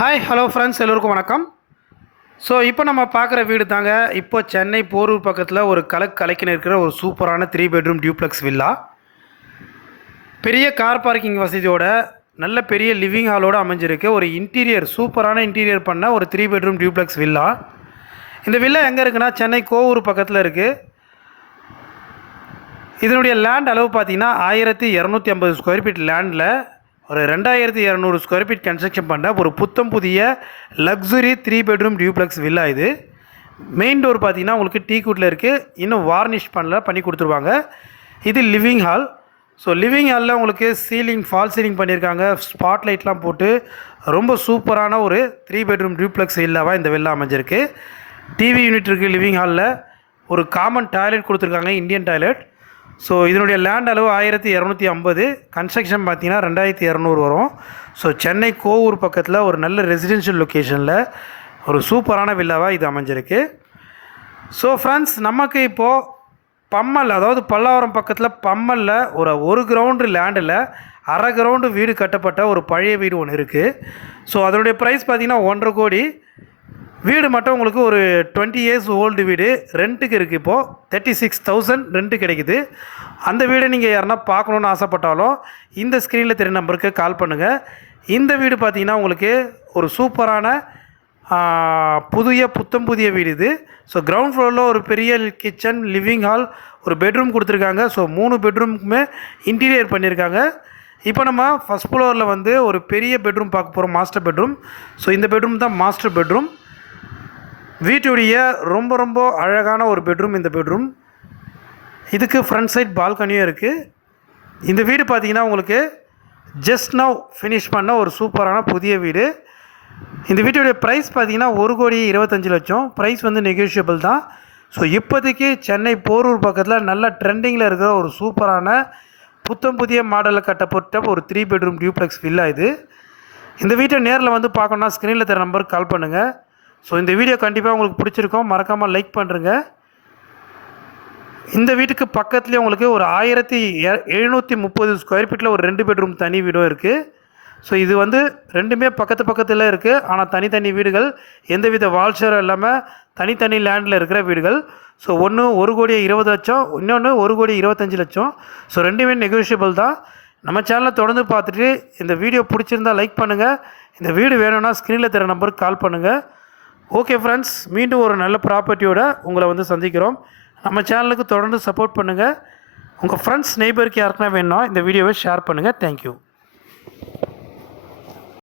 Hi hello friends, எல்லோருக்கும் வணக்கம். So இப்போ நம்ம பார்க்குற வீடு தாங்க. இப்போ சென்னை போரூர் பக்கத்தில் ஒரு கலக்கின்னு இருக்கிற ஒரு சூப்பரான 3 பெட்ரூம் டியூப்ளெக்ஸ் வில்லா. பெரிய கார் பார்க்கிங் வசதியோட நல்ல பெரிய லிவிங் ஹாலோடு அமைஞ்சிருக்கு. ஒரு சூப்பரான இன்டீரியர் பண்ண ஒரு 3 பெட்ரூம் டியூப்ளெக்ஸ் வில்லா. இந்த வில்லா எங்கே இருக்குன்னா சென்னை கோவூர் பக்கத்தில் இருக்குது. இதனுடைய லேண்ட் அளவு பார்த்திங்கன்னா 1250 ஸ்கொயர் ஃபீட் லேண்டில் ஒரு 2200 ஸ்கொயர் ஃபீட் கன்ஸ்ட்ரக்ஷன் பண்ண ஒரு புத்தம் புதிய லக்ஸுரி 3 பெட்ரூம் டியூப்ளெக்ஸ் வில்லா இது. மெயின் டோர் பார்த்திங்கன்னா உங்களுக்கு டீக்குட்டில் இருக்குது. இன்னும் வார்னிஷ் பண்ணி கொடுத்துருவாங்க. இது லிவிங் ஹால். ஸோ லிவிங் ஹாலில் உங்களுக்கு ஃபால் சீலிங் பண்ணியிருக்காங்க. ஸ்பாட் லைட்லாம் போட்டு ரொம்ப சூப்பரான ஒரு 3 பெட்ரூம் டியூப்ளெக்ஸ் வில்லாவாக இந்த வில்லா அமைஞ்சிருக்கு. டிவி யூனிட் இருக்குது. லிவிங் ஹாலில் ஒரு காமன் டாய்லெட் கொடுத்துருக்காங்க, இந்தியன் டாய்லெட். ஸோ இதனுடைய லேண்ட் அளவு 1250, கன்ஸ்ட்ரக்ஷன் பார்த்தீங்கன்னா 2200 வரும். ஸோ சென்னை கோவூர் பக்கத்தில் ஒரு நல்ல ரெசிடென்ஷியல் லொக்கேஷனில் ஒரு சூப்பரான வில்லாவாக இது அமைஞ்சிருக்கு. ஸோ ஃப்ரெண்ட்ஸ், நமக்கு இப்போது பம்மல், அதாவது பல்லாவரம் பக்கத்தில் பம்மலில் ஒரு கிரவுண்டு லேண்டில் அரை கிரவுண்டு வீடு கட்டப்பட்ட ஒரு பழைய வீடு ஒன்று இருக்குது. ஸோ அதனுடைய ப்ரைஸ் பார்த்திங்கன்னா 1.5 கோடி. வீடு மட்டும் உங்களுக்கு ஒரு 20 இயர்ஸ் ஓல்டு வீடு ரெண்ட்டுக்கு இருக்குது. இப்போது 36,000 ரெண்ட்டு கிடைக்குது. அந்த வீடை நீங்கள் யாருன்னா பார்க்கணுன்னு ஆசைப்பட்டாலும் இந்த ஸ்க்ரீனில் தெரிய நம்பருக்கு கால் பண்ணுங்கள். இந்த வீடு பார்த்திங்கன்னா உங்களுக்கு ஒரு சூப்பரான புத்தம் புதிய வீடு இது. ஸோ கிரவுண்ட் ஃப்ளோரில் ஒரு பெரிய கிச்சன், லிவிங் ஹால், ஒரு பெட்ரூம் கொடுத்துருக்காங்க. ஸோ 3 பெட்ரூமுக்குமே இன்டீரியர் பண்ணியிருக்காங்க. இப்போ நம்ம ஃபஸ்ட் ஃப்ளோரில் வந்து ஒரு பெரிய பெட்ரூம் பார்க்க போகிறோம், மாஸ்டர் பெட்ரூம். ஸோ இந்த பெட்ரூம் தான் மாஸ்டர் பெட்ரூம். வீட்டுடைய ரொம்ப ரொம்ப அழகான ஒரு பெட்ரூம் இந்த பெட்ரூம். இதுக்கு ஃப்ரண்ட் சைட் பால்கனியும் இருக்குது. இந்த வீடு பார்த்திங்கன்னா உங்களுக்கு ஜஸ்ட் நவ் ஃபினிஷ் பண்ண ஒரு சூப்பரான புதிய வீடு. இந்த வீட்டுடைய ப்ரைஸ் பார்த்திங்கன்னா 1,25,00,000. ப்ரைஸ் வந்து நெகோஷியபிள் தான். ஸோ இப்போதைக்கு சென்னை போரூர் பக்கத்தில் நல்ல ட்ரெண்டிங்கில் இருக்கிற ஒரு சூப்பரான புத்தம் புதிய மாடலில் கட்டப்பட்ட ஒரு 3 பெட்ரூம் டியூப்ளெக்ஸ் வில்லா இது. இந்த வீட்டை நேரில் வந்து பார்க்கணுன்னா ஸ்க்ரீனில் தர நம்பருக்கு கால் பண்ணுங்கள். ஸோ இந்த வீடியோ கண்டிப்பாக உங்களுக்கு பிடிச்சிருக்கோம். மறக்காமல் லைக் பண்ணுறங்க. இந்த வீட்டுக்கு பக்கத்துலேயே உங்களுக்கு ஒரு 1730 ஸ்கொயர் ஃபீட்டில் ஒரு 2 பெட்ரூம் தனி வீடும் இருக்குது. ஸோ இது வந்து ரெண்டுமே பக்கத்தில் இருக்குது. ஆனால் தனித்தனி வீடுகள், எந்தவித வால்ஷரும் இல்லாமல் தனித்தனி லேண்டில் இருக்கிற வீடுகள். ஸோ ஒன்று 1,20,00,000, இன்னொன்று 1,25,00,000. ஸோ ரெண்டுமே நெகோஷியபிள் தான். நம்ம சேனலை தொடர்ந்து பார்த்துட்டு இந்த வீடியோ பிடிச்சிருந்தால் லைக் பண்ணுங்கள். இந்த வீடு வேணும்னா ஸ்க்ரீனில் தர நம்பருக்கு கால் பண்ணுங்கள். ஓகே ஃப்ரெண்ட்ஸ், மீண்டும் ஒரு நல்ல ப்ராப்பர்ட்டியோட உங்களை வந்து சந்திக்கிறோம். நம்ம சேனலுக்கு தொடர்ந்து சப்போர்ட் பண்ணுங்கள். உங்கள் ஃப்ரெண்ட்ஸ், நெய்பருக்கு யாருக்குன்னா வேணும்னா இந்த வீடியோவை ஷேர் பண்ணுங்கள். தேங்க்யூ.